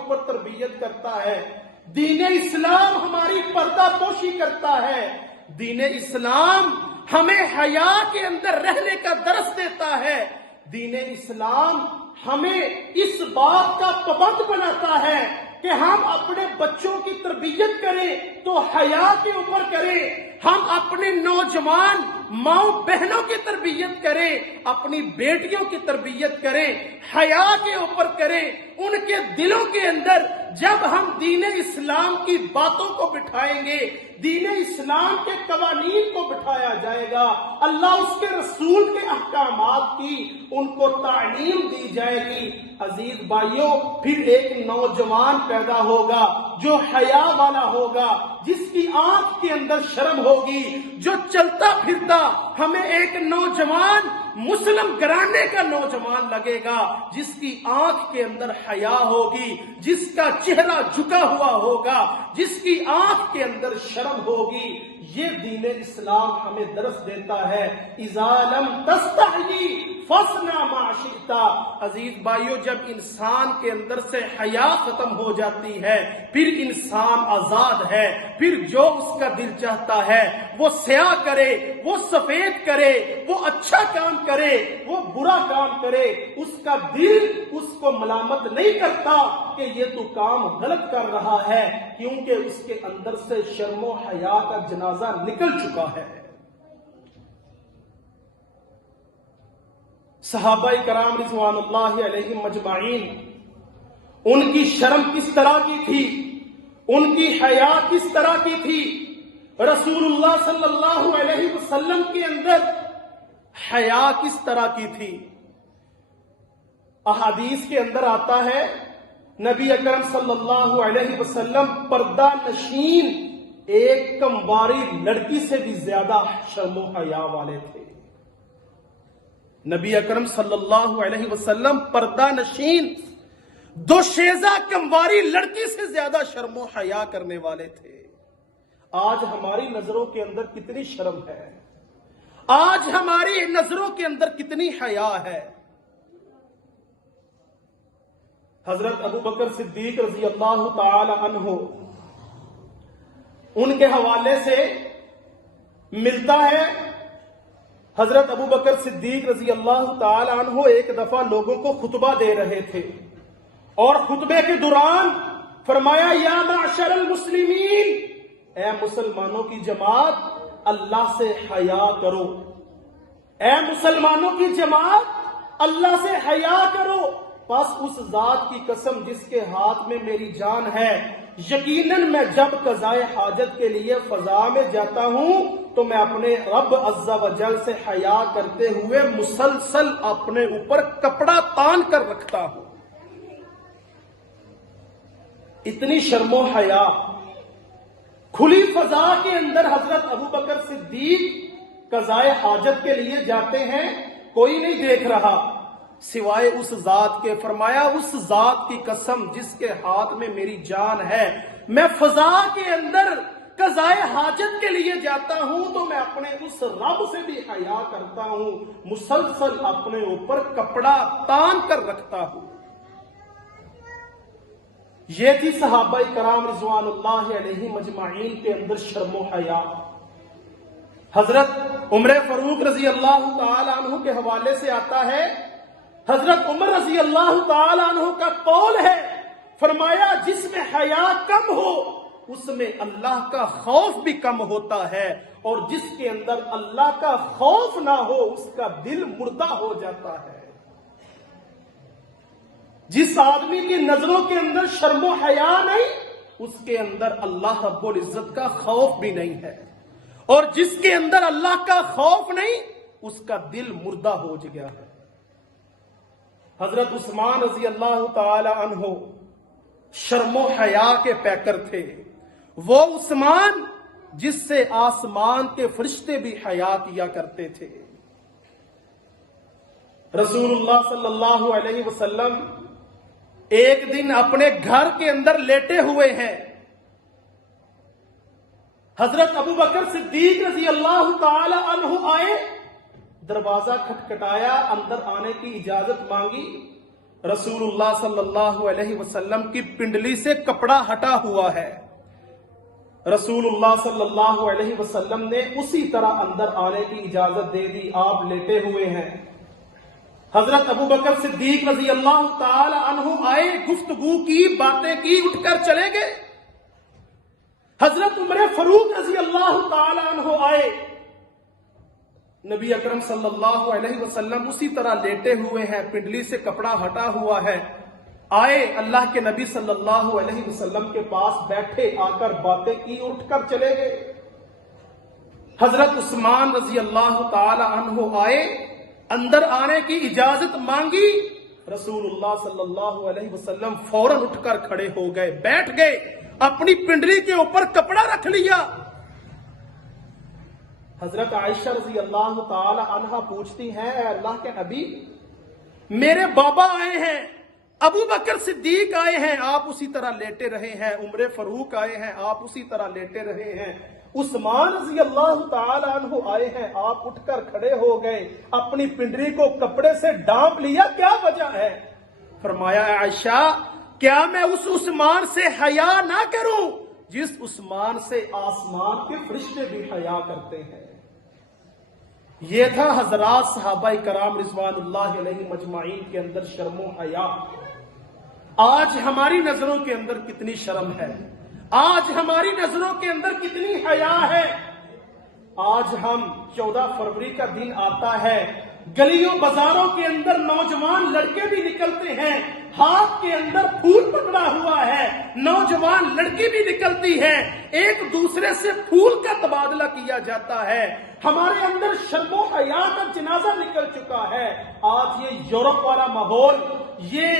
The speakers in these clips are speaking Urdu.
اوپر تربیت کرتا ہے، دین اسلام ہماری پردہ پوشی کرتا ہے، دین اسلام ہمیں حیا کے اندر رہنے کا درس دیتا ہے، دین اسلام ہمیں اس بات کا پابند بناتا ہے کہ ہم اپنے بچوں کی تربیت کریں تو حیا کے اوپر کریں، ہم اپنے نوجوان ماؤں بہنوں کی تربیت کریں، اپنی بیٹیوں کی تربیت کریں، حیا کے اوپر کریں، ان کے دلوں کے اندر جب ہم دین اسلام کی باتوں کو بٹھائیں گے، دین اسلام کے قوانین کو بٹھایا جائے گا، اللہ اس کے رسول کے احکامات کی ان کو تعلیم دی جائے گی، عزیز بھائیوں پھر ایک نوجوان پیدا ہوگا جو حیا والا ہوگا، جس کی آنکھ کے اندر شرم ہوگی، جو چلتا پھرتا ہمیں ایک نوجوان مسلم گھرانے کا نوجوان لگے گا، جس کی آنکھ کے اندر حیا ہوگی، جس کا چہرہ جھکا ہوا ہوگا، جس کی آنکھ کے اندر شرم ہوگی۔ یہ دین اسلام ہمیں درس دیتا ہے، اذا لم تستحی فاصنع ما شئت۔ عزیز بھائیو جب انسان کے اندر سے حیا ختم ہو جاتی ہے پھر انسان آزاد ہے، پھر جو اس کا دل چاہتا ہے وہ سیاہ کرے، وہ سفید کرے، وہ اچھا کام کرے، وہ برا کام کرے، اس کا دل اس کو ملامت نہیں کرتا کہ یہ تو کام غلط کر رہا ہے، کیونکہ اس کے اندر سے شرم و حیا کا جنازہ نکل چکا ہے۔ صحابہ کرام رضوان اللہ علیہم مجمعین، ان کی شرم کس طرح کی تھی، ان کی حیا کس طرح کی تھی، رسول اللہ صلی اللہ علیہ وسلم کے اندر حیا کس طرح کی تھی۔ احادیث کے اندر آتا ہے نبی اکرم صلی اللہ علیہ وسلم پردہ نشین ایک کمواری لڑکی سے بھی زیادہ شرم و حیا والے تھے۔ نبی اکرم صلی اللہ علیہ وسلم پردہ نشین دوشیزہ کمواری لڑکی سے زیادہ شرم و حیا کرنے والے تھے۔ آج ہماری نظروں کے اندر کتنی شرم ہے، آج ہماری نظروں کے اندر کتنی حیا ہے۔ حضرت ابو بکر صدیق رضی اللہ تعالی عنہ، ان کے حوالے سے ملتا ہے حضرت ابو بکر صدیق رضی اللہ تعالی عنہ ایک دفعہ لوگوں کو خطبہ دے رہے تھے اور خطبے کے دوران فرمایا یا معشر المسلمین، اے مسلمانوں کی جماعت اللہ سے حیا کرو، اے مسلمانوں کی جماعت اللہ سے حیا کرو، پس اس ذات کی قسم جس کے ہاتھ میں میری جان ہے، یقیناً میں جب قضائے حاجت کے لیے فضا میں جاتا ہوں تو میں اپنے رب عز و جل سے حیا کرتے ہوئے مسلسل اپنے اوپر کپڑا تان کر رکھتا ہوں۔ اتنی شرم و حیا کھلی فضا کے اندر حضرت ابو بکر صدیق قضائے حاجت کے لیے جاتے ہیں، کوئی نہیں دیکھ رہا سوائے اس ذات کے، فرمایا اس ذات کی قسم جس کے ہاتھ میں میری جان ہے، میں فضا کے اندر قضائے حاجت کے لیے جاتا ہوں تو میں اپنے اس رب سے بھی حیا کرتا ہوں، مسلسل اپنے اوپر کپڑا تان کر رکھتا ہوں۔ یہ تھی صحابہ کرام رضوان اللہ علیہ مجمعین کے اندر شرم و حیا۔ حضرت عمر فاروق رضی اللہ تعالی عنہ کے حوالے سے آتا ہے، حضرت عمر رضی اللہ تعالی عنہ کا قول ہے، فرمایا جس میں حیا کم ہو اس میں اللہ کا خوف بھی کم ہوتا ہے، اور جس کے اندر اللہ کا خوف نہ ہو اس کا دل مردہ ہو جاتا ہے۔ جس آدمی کی نظروں کے اندر شرم و حیا نہیں اس کے اندر اللہ رب العزت کا خوف بھی نہیں ہے، اور جس کے اندر اللہ کا خوف نہیں اس کا دل مردہ ہو گیا ہے۔ حضرت عثمان رضی اللہ تعالی عنہ شرم و حیا کے پیکر تھے، وہ عثمان جس سے آسمان کے فرشتے بھی حیا کیا کرتے تھے۔ رسول اللہ صلی اللہ علیہ وسلم ایک دن اپنے گھر کے اندر لیٹے ہوئے ہیں، حضرت ابو بکر صدیق رضی اللہ تعالی عنہ آئے، دروازہ کھٹکھٹایا، اندر آنے کی اجازت مانگی، رسول اللہ صلی اللہ علیہ وسلم کی پنڈلی سے کپڑا ہٹا ہوا ہے. رسول اللہ صلی اللہ علیہ وسلم نے اسی طرح اندر آنے کی اجازت دے دی. آپ لیٹے ہوئے ہیں. حضرت ابو بکر صدیق رضی اللہ تعالی عنہ آئے, گفتگو کی, باتیں کی, اٹھ کر چلے گئے. حضرت عمر فاروق رضی اللہ تعالی عنہ آئے. نبی اکرم صلی اللہ علیہ وسلم اسی طرح لیٹے ہوئے ہیں, پنڈلی سے کپڑا ہٹا ہوا ہے. آئے, اللہ کے نبی صلی اللہ علیہ وسلم کے پاس بیٹھے, آ کر باتیں کی, اٹھ کر چلے گئے. حضرت عثمان رضی اللہ تعالی عنہ آئے, اندر آنے کی اجازت مانگی. رسول اللہ صلی اللہ علیہ وسلم فوراً اٹھ کر کھڑے ہو گئے, بیٹھ گئے, اپنی پنڈلی کے اوپر کپڑا رکھ لیا. حضرت عائشہ رضی اللہ تعالی عنہا پوچھتی ہیں, اے اللہ کے نبی, میرے بابا آئے ہیں, ابو بکر صدیق آئے ہیں, آپ اسی طرح لیٹے رہے ہیں. عمر فاروق آئے ہیں, آپ اسی طرح لیٹے رہے ہیں. عثمان رضی اللہ تعالی عنہ آئے ہیں, آپ اٹھ کر کھڑے ہو گئے, اپنی پنڈلی کو کپڑے سے ڈانپ لیا, کیا وجہ ہے؟ فرمایا, عائشہ, کیا میں اس عثمان سے حیا نہ کروں جس عثمان سے آسمان کے فرشتے بھی حیا کرتے ہیں؟ یہ تھا حضرات صحابہ کرام رضوان اللہ علیہ مجمعین کے اندر شرم و حیا. آج ہماری نظروں کے اندر کتنی شرم ہے, آج ہماری نظروں کے اندر کتنی حیا ہے. آج ہم 14 فروری کا دن آتا ہے, گلیوں بازاروں کے اندر نوجوان لڑکے بھی نکلتے ہیں, ہاتھ کے اندر پھول پکڑا ہوا ہے, نوجوان لڑکی بھی نکلتی ہے, ایک دوسرے سے پھول کا تبادلہ کیا جاتا ہے. ہمارے اندر شرم و حیا کا جنازہ نکل چکا ہے. آج یہ یورپ والا ماحول, یہ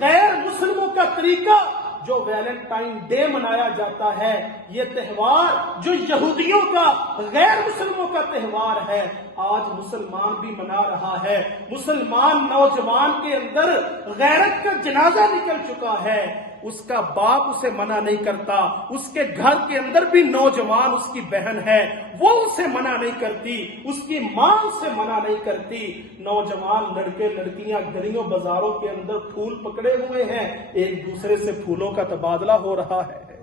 غیر مسلموں کا طریقہ, جو ویلنٹائن ڈے منایا جاتا ہے, یہ تہوار جو یہودیوں کا, غیر مسلموں کا تہوار ہے, آج مسلمان بھی منا رہا ہے. مسلمان نوجوان کے اندر غیرت کا جنازہ نکل چکا ہے. اس کا باپ اسے منع نہیں کرتا, اس کے گھر کے اندر بھی نوجوان اس کی بہن ہے, وہ اسے منع نہیں کرتی, اس کی ماں اسے منع نہیں کرتی. نوجوان لڑکے لڑکیاں گلیوں بازاروں کے اندر پھول پکڑے ہوئے ہیں, ایک دوسرے سے پھولوں کا تبادلہ ہو رہا ہے.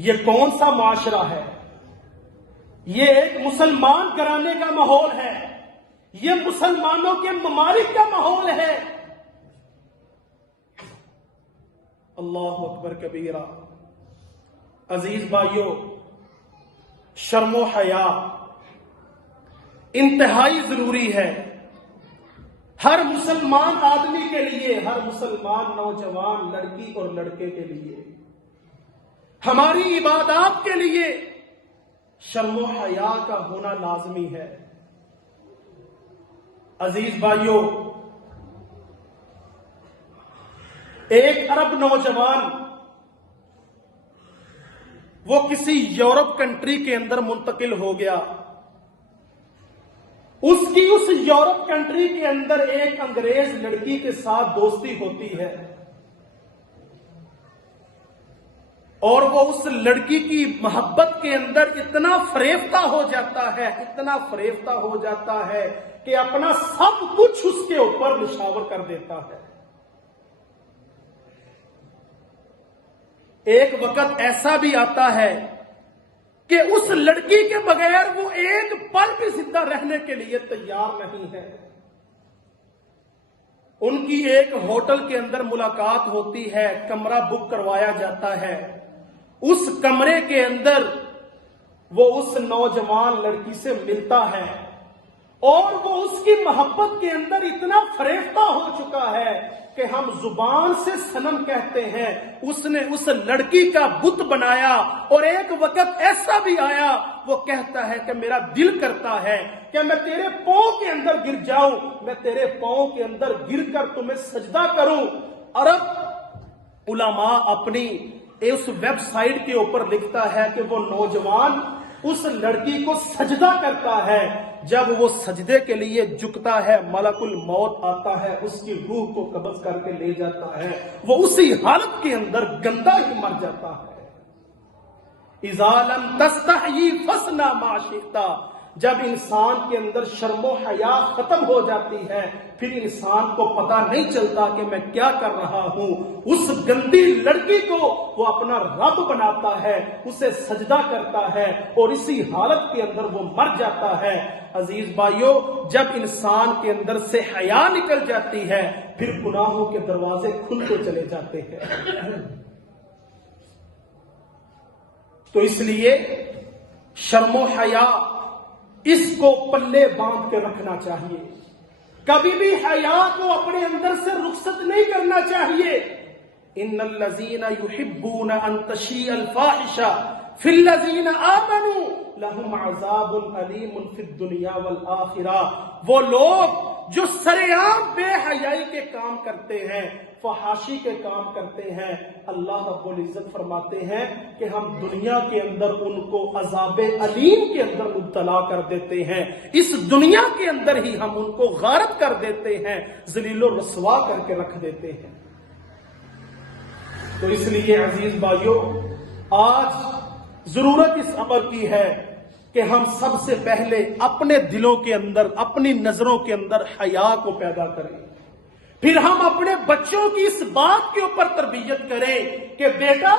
یہ کون سا معاشرہ ہے؟ یہ ایک مسلمان گھرانے کا ماحول ہے, یہ مسلمانوں کے ممالک کا ماحول ہے. اللہ اکبر کبیرہ. عزیز بھائیوں, شرم و حیا انتہائی ضروری ہے ہر مسلمان آدمی کے لیے, ہر مسلمان نوجوان لڑکی اور لڑکے کے لیے. ہماری عبادات کے لیے شرم و حیا کا ہونا لازمی ہے. عزیز بھائیوں, ایک عرب نوجوان وہ کسی یورپ کنٹری کے اندر منتقل ہو گیا. اس کی اس یورپ کنٹری کے اندر ایک انگریز لڑکی کے ساتھ دوستی ہوتی ہے, اور وہ اس لڑکی کی محبت کے اندر اتنا فریفتہ ہو جاتا ہے, اتنا فریفتہ ہو جاتا ہے کہ اپنا سب کچھ اس کے اوپر نشاور کر دیتا ہے. ایک وقت ایسا بھی آتا ہے کہ اس لڑکی کے بغیر وہ ایک پل بھی زندہ رہنے کے لیے تیار نہیں ہے. ان کی ایک ہوٹل کے اندر ملاقات ہوتی ہے, کمرہ بک کروایا جاتا ہے. اس کمرے کے اندر وہ اس نوجوان لڑکی سے ملتا ہے, اور وہ اس کی محبت کے اندر اتنا فریفتہ ہو چکا ہے کہ ہم زبان سے صنم کہتے ہیں. اس نے اس لڑکی کا بت بنایا, اور ایک وقت ایسا بھی آیا وہ کہتا ہے کہ میرا دل کرتا ہے کہ میں تیرے پاؤں کے اندر گر جاؤں, میں تیرے پاؤں کے اندر گر کر تمہیں سجدہ کروں. عرب علماء اپنی اس ویب سائٹ کے اوپر لکھتا ہے کہ وہ نوجوان اس لڑکی کو سجدہ کرتا ہے. جب وہ سجدے کے لیے جھکتا ہے, ملک الموت آتا ہے, اس کی روح کو قبض کر کے لے جاتا ہے. وہ اسی حالت کے اندر گندا ہی مر جاتا ہے. اذا لم تستحیی فاصنع ما شئت, جب انسان کے اندر شرم و حیا ختم ہو جاتی ہے پھر انسان کو پتا نہیں چلتا کہ میں کیا کر رہا ہوں. اس گندی لڑکی کو وہ اپنا رب بناتا ہے, اسے سجدہ کرتا ہے اور اسی حالت کے اندر وہ مر جاتا ہے. عزیز بھائیو, جب انسان کے اندر سے حیا نکل جاتی ہے پھر گناہوں کے دروازے کھلتے چلے جاتے ہیں. تو اس لیے شرم و حیا اس کو پلے باندھ کے رکھنا چاہیے, کبھی بھی حیا کو اپنے اندر سے رخصت نہیں کرنا چاہیے. ان الذین یحبون ان تشیع الفاحشہ فی الذین آمنوا لہم عذاب علیم فی الدنیا والآخرہ. وہ لوگ جو سرعام بے حیائی کے کام کرتے ہیں, فحاشی کے کام کرتے ہیں, اللہ رب العزت فرماتے ہیں کہ ہم دنیا کے اندر ان کو عذاب علیم کے اندر مبتلا کر دیتے ہیں. اس دنیا کے اندر ہی ہم ان کو غارت کر دیتے ہیں, ذلیل و رسوا کر کے رکھ دیتے ہیں. تو اس لیے عزیز بھائیو, آج ضرورت اس امر کی ہے کہ ہم سب سے پہلے اپنے دلوں کے اندر, اپنی نظروں کے اندر حیا کو پیدا کریں. پھر ہم اپنے بچوں کی اس بات کے اوپر تربیت کریں کہ بیٹا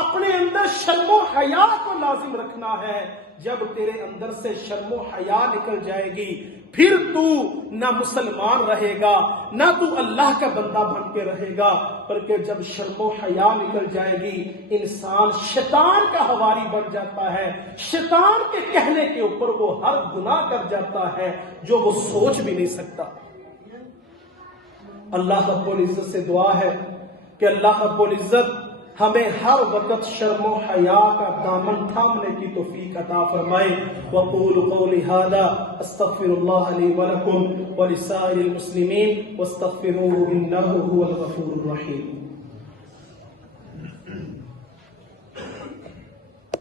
اپنے اندر شرم و حیا کو لازم رکھنا ہے. جب تیرے اندر سے شرم و حیا نکل جائے گی پھر تو نہ مسلمان رہے گا نہ تو اللہ کا بندہ بن کے رہے گا, بلکہ جب شرم و حیا نکل جائے گی انسان شیطان کا حواری بن جاتا ہے. شیطان کے کہنے کے اوپر وہ ہر گناہ کر جاتا ہے جو وہ سوچ بھی نہیں سکتا. اللہ رب العزت سے دعا ہے کہ اللہ رب العزت ہمیں ہر وقت شرم و حیا کا دامن تھامنے کی توفیق عطا فرمائے. وقول قولی ھذا استغفر اللہ لی ولکم ولسائر المسلمین واستغفروہ انہ ھو الغفور الرحیم.